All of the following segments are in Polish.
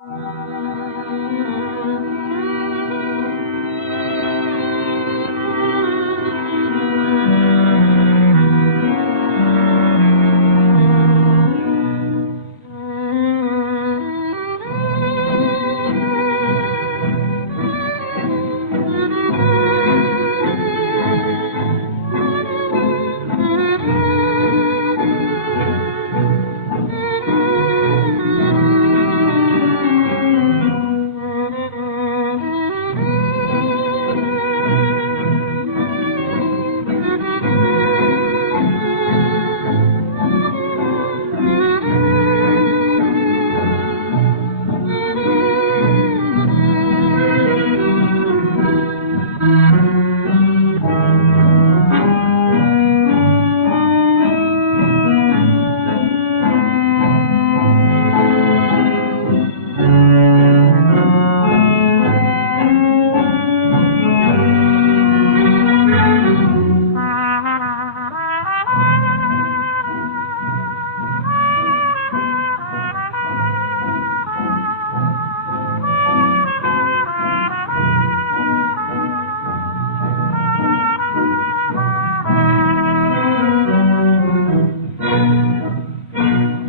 Música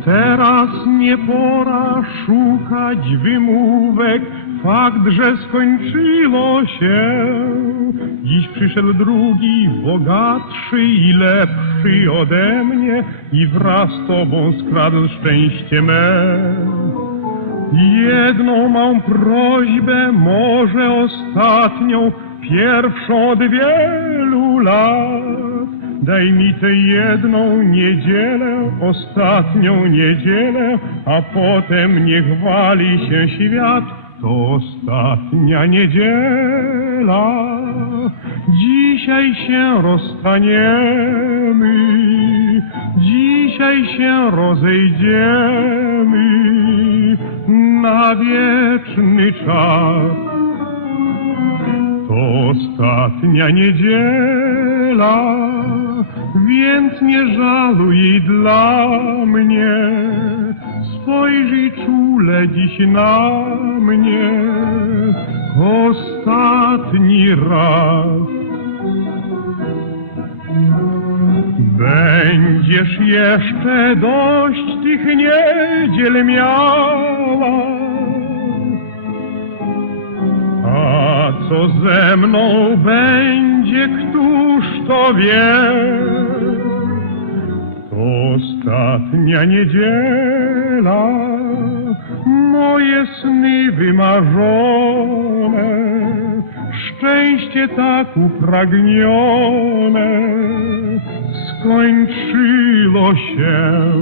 Teraz nie pora szukać wymówek, fakt, że skończyło się. Dziś przyszedł drugi, bogatszy i lepszy ode mnie i wraz z tobą skradł szczęście me. Jedną mam prośbę, może ostatnią, pierwszą od wielu lat. Daj mi tę jedną niedzielę, ostatnią niedzielę, a potem niech wali się świat. To ostatnia niedziela. Dzisiaj się rozstaniemy, dzisiaj się rozejdziemy na wieczny czas. Ostatnia niedziela, więc nie żaluj dla mnie. Spojrzyj czule dziś na mnie, ostatni raz. Będziesz jeszcze dość tych niedziel miała, co ze mną będzie, któż to wie? To ostatnia niedziela, moje sny wymarzone, szczęście tak upragnione, skończyło się.